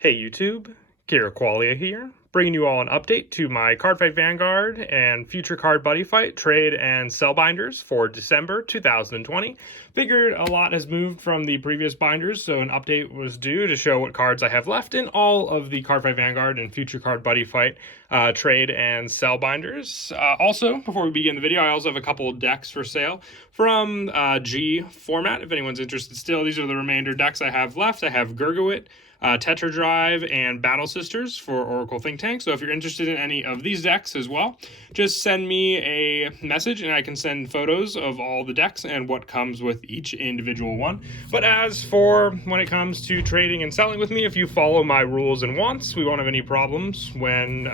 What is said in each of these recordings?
Hey YouTube, Kira Qualia here, bringing you all an update to my Cardfight Vanguard and Future Card Buddy Fight trade and sell binders for December 2020. Figured a lot has moved from the previous binders, so an update was due to show what cards I have left in all of the Cardfight Vanguard and Future Card Buddy Fight trade and sell binders. Also, before we begin the video, I also have a couple decks for sale from G format. If anyone's interested still, these are the remainder decks I have left. I have Yugioh Tetra Drive and Battle Sisters for Oracle Think Tank. So if you're interested in any of these decks as well, just send me a message and I can send photos of all the decks and what comes with each individual one. But as for when it comes to trading and selling with me, if you follow my rules and wants, we won't have any problems when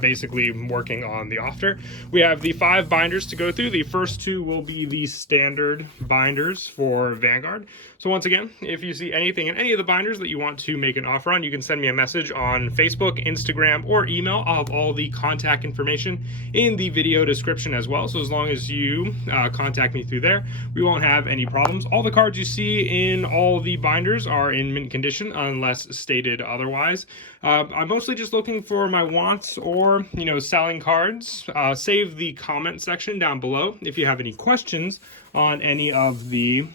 basically working on the offer. We have the 5 binders to go through. The first 2 will be the standard binders for Vanguard. So once again, if you see anything in any of the binders that you want to make an offer on, you can send me a message on Facebook, Instagram, or email. I'll have all the contact information in the video description as well. So as long as you contact me through there, we won't have any problems. All the cards you see in all the binders are in mint condition unless stated otherwise. I'm mostly just looking for my wants or, selling cards. Save the comment section down below if you have any questions on any of the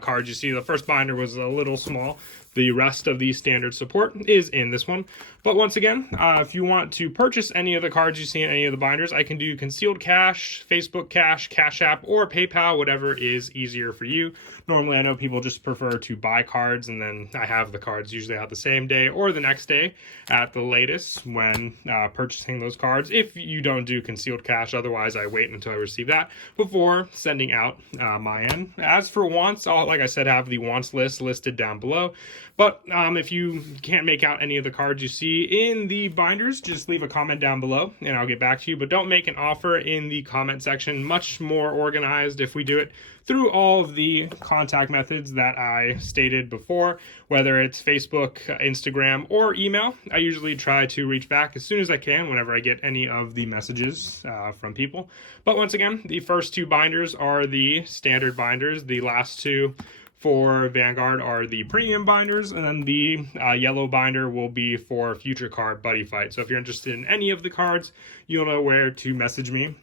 cards you see. The first binder was a little small. The rest of the standard support is in this one. But once again, if you want to purchase any of the cards you see in any of the binders, I can do concealed cash, Facebook cash, Cash App, or PayPal, whatever is easier for you. Normally, I know people just prefer to buy cards, and then I have the cards usually out the same day or the next day at the latest when purchasing those cards. If you don't do concealed cash, otherwise I wait until I receive that before sending out my end. As for wants, I'll, like I said, have the wants list listed down below. But if you can't make out any of the cards you see in the binders, just leave a comment down below and I'll get back to you. But don't make an offer in the comment section. Much more organized if we do it through all of the contact methods that I stated before, whether it's Facebook, Instagram, or email. I usually try to reach back as soon as I can whenever I get any of the messages from people. But once again, the first 2 binders are the standard binders. The last 2 for Vanguard are the premium binders, and then the yellow binder will be for Future Card Buddy Fight. So if you're interested in any of the cards, you'll know where to message me.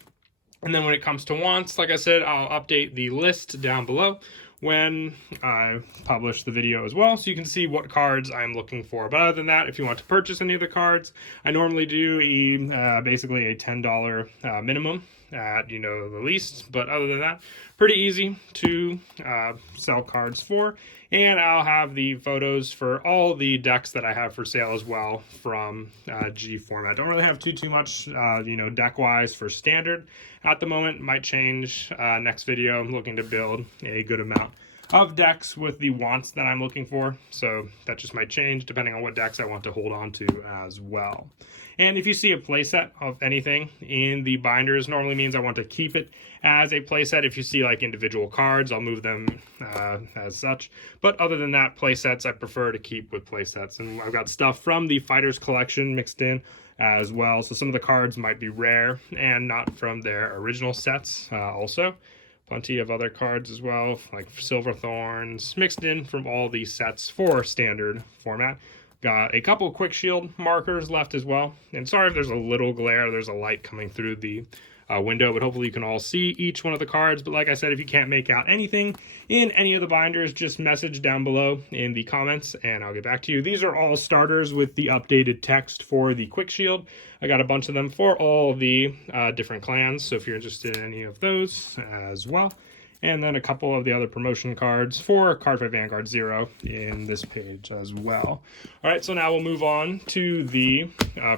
And then when it comes to wants, like I said, I'll update the list down below when I publish the video as well, so you can see what cards I'm looking for. But other than that, if you want to purchase any of the cards, I normally do basically a $10 minimum at the least. But other than that, pretty easy to sell cards for. And I'll have the photos for all the decks that I have for sale as well from G format. Don't really have too much deck wise for standard at the moment. Might change next video. I'm looking to build a good amount of decks with the wants that I'm looking for, so that just might change depending on what decks I want to hold on to as well. And if you see a playset of anything in the binders, normally means I want to keep it as a playset. If you see like individual cards, I'll move them as such. But other than that, playsets I prefer to keep with playsets. And I've got stuff from the Fighters collection mixed in as well. So some of the cards might be rare and not from their original sets also. Plenty of other cards as well, like Silver Thorns, mixed in from all these sets for standard format. Got a couple quick shield markers left as well. And sorry if there's a little glare, there's a light coming through the window, but hopefully you can all see each one of the cards. But like I said, if you can't make out anything in any of the binders, just message down below in the comments and I'll get back to you. These are all starters with the updated text for the quick shield. I got a bunch of them for all the different clans, so if you're interested in any of those as well. And then a couple of the other promotion cards for Cardfight Vanguard 0 in this page as well. All right, so now we'll move on to the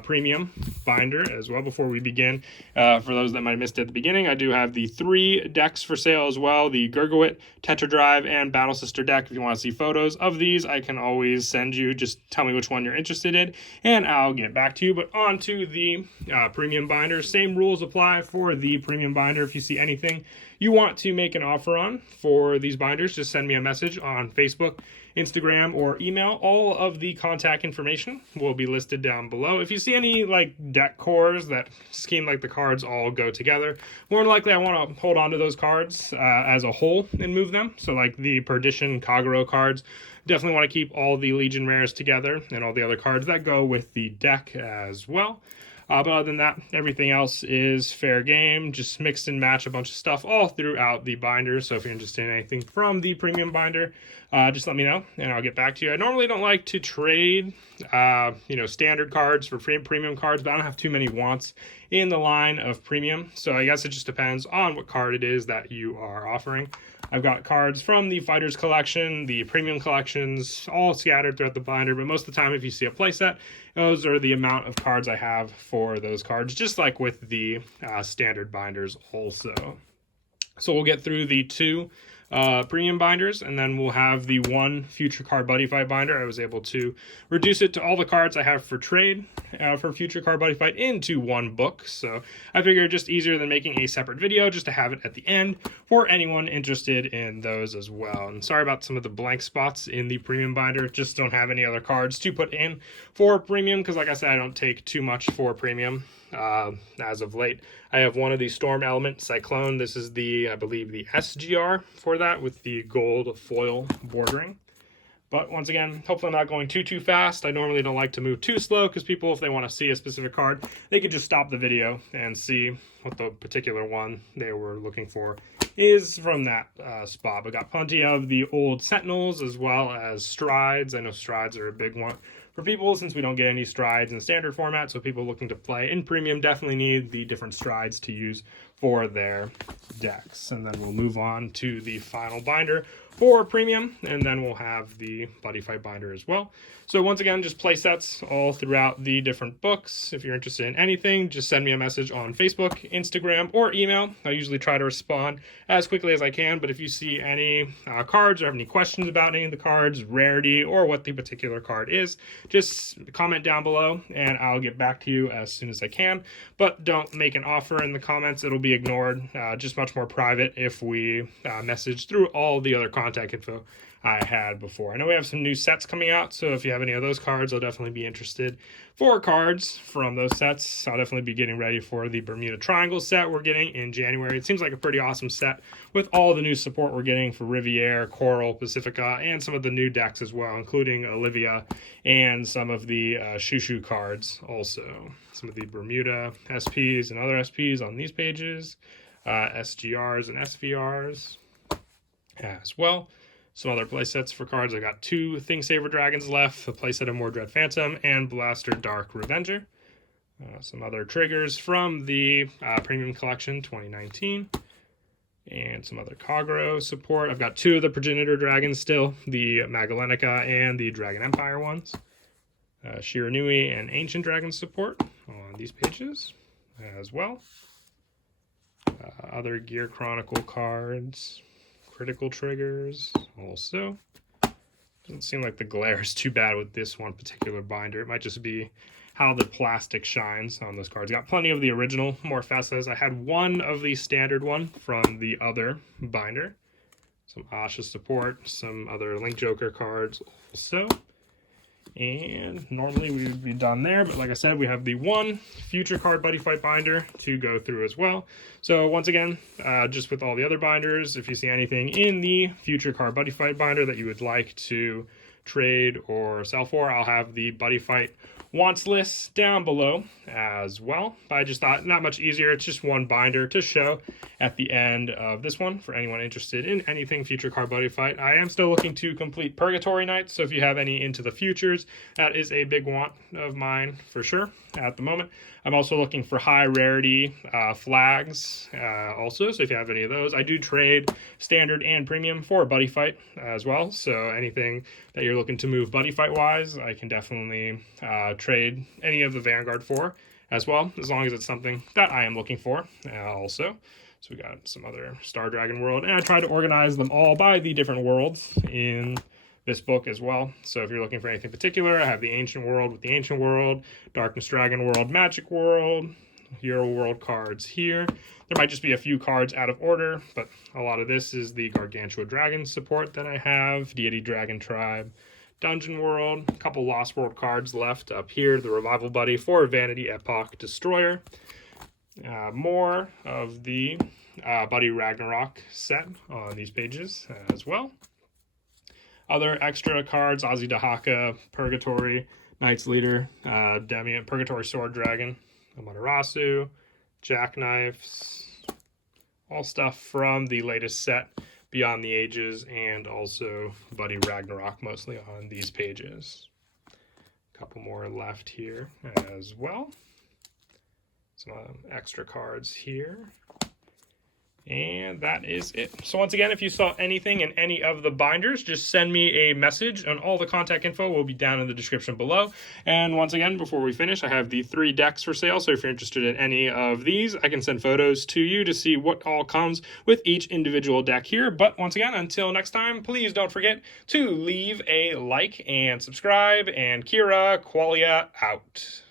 premium binder as well. Before we begin, for those that might have missed it at the beginning, I do have the 3 decks for sale as well, the Yugioh, Tetra Drive, and Battle Sister deck. If you want to see photos of these, I can always send you. Just tell me which one you're interested in, and I'll get back to you. But on to the premium binder. Same rules apply for the premium binder. If you see anything you want to make an offer on for these binders, just send me a message on Facebook, Instagram, or email. All of the contact information will be listed down below. If you see any like deck cores that seem like the cards all go together, more than likely I want to hold on to those cards as a whole and move them. So like the Perdition Kagero cards Definitely want to keep all the Legion rares together and all the other cards that go with the deck as well. But other than that, everything else is fair game. Just mix and match a bunch of stuff all throughout the binder. So if you're interested in anything from the premium binder, just let me know and I'll get back to you. I normally don't like to trade, standard cards for premium cards, but I don't have too many wants in the line of premium. So I guess it just depends on what card it is that you are offering. I've got cards from the Fighters collection, the premium collections, all scattered throughout the binder, but most of the time if you see a playset, those are the amount of cards I have for those cards, just like with the standard binders also. So we'll get through the two premium binders, and then we'll have the one Future Card Buddy Fight binder. I was able to reduce it to all the cards I have for trade for Future Card Buddy Fight into one book. So I figured just easier than making a separate video, just to have it at the end for anyone interested in those as well. And sorry about some of the blank spots in the premium binder. Just don't have any other cards to put in for premium, because like I said, I don't take too much for premium as of late. I have one of the Storm Element Cyclone. This is the, I believe, the SGR for that with the gold foil bordering. But once again, hopefully I'm not going too fast. I normally don't like to move too slow because people, if they want to see a specific card, they could just stop the video and see what the particular one they were looking for is from that spot. But got plenty of the old Sentinels as well as Strides. I know Strides are a big one for people since we don't get any Strides in standard format, so people looking to play in premium definitely need the different Strides to use for their decks. And then we'll move on to the final binder for premium, and then we'll have the Buddy Fight binder as well. So once again, just play sets all throughout the different books. If you're interested in anything, just send me a message on Facebook, Instagram, or email. I usually try to respond as quickly as I can, but if you see any cards or have any questions about any of the cards, rarity, or what the particular card is, just comment down below and I'll get back to you as soon as I can. But don't make an offer in the comments, it'll be ignored. Just much more private if we message through all the other contact info I had before. I know we have some new sets coming out, so if you have any of those cards, I'll definitely be interested for cards from those sets. I'll definitely be getting ready for the Bermuda Triangle set we're getting in January. It seems like a pretty awesome set with all the new support we're getting for Riviere, Coral, Pacifica, and some of the new decks as well, including Olivia and some of the Shushu cards also. Some of the Bermuda SPs and other SPs on these pages, SGRs and SVRs as well. Some other playsets for cards. I got two Thingsaver Dragons left, a playset of Mordred Phantom, and Blaster Dark Revenger. Some other triggers from the Premium Collection 2019. And some other Kagero support. I've got two of the Progenitor Dragons still, the Magalenica and the Dragon Empire ones. Shiranui and Ancient Dragon support on these pages as well. Other Gear Chronicle cards. Critical triggers also. Doesn't seem like the glare is too bad with this one particular binder. It might just be how the plastic shines on those cards. Got plenty of the original Morfessas. I had one of the standard one from the other binder. Some Asha support, some other Link Joker cards also. And normally we would be done there, but like I said, we have the one Future Card Buddy Fight binder to go through as well. So once again, just with all the other binders, if you see anything in the Future Card Buddy Fight binder that you would like to trade or sell for, I'll have the Buddy Fight wants list down below as well. But I just thought not much easier. It's just one binder to show at the end of this one for anyone interested in anything Future Card Buddy Fight. I am still looking to complete Purgatory Nights, so if you have any Into the Futures, that is a big want of mine for sure at the moment. I'm also looking for high rarity flags also, so if you have any of those. I do trade standard and premium for Buddy Fight as well, so anything that you're looking to move Buddy Fight wise, I can definitely trade any of the Vanguard for as well, as long as it's something that I am looking for also. So we got some other Star Dragon World, and I try to organize them all by the different worlds in this book as well. So if you're looking for anything particular, I have the Ancient World with the Ancient World, Darkness Dragon World, Magic World, Hero World cards here. There might just be a few cards out of order, but a lot of this is the Gargantua Dragon support that I have, Deity Dragon Tribe, Dungeon World, a couple Lost World cards left up here, the Revival Buddy for Vanity Epoch Destroyer. More of the Buddy Ragnarok set on these pages as well. Other extra cards, Ozzy Dahaka, Purgatory, Knight's Leader, Demian, Purgatory Sword Dragon, Amaterasu, Jackknifes, all stuff from the latest set, Beyond the Ages, and also Buddy Ragnarok, mostly on these pages. A couple more left here as well. Some extra cards here. And that is it. So once again, if you saw anything in any of the binders, just send me a message, and all the contact info will be down in the description below. And once again, before we finish, I have the 3 decks for sale. So if you're interested in any of these, I can send photos to you to see what all comes with each individual deck here. But once again, until next time, please don't forget to leave a like and subscribe. And Kira Qualia out.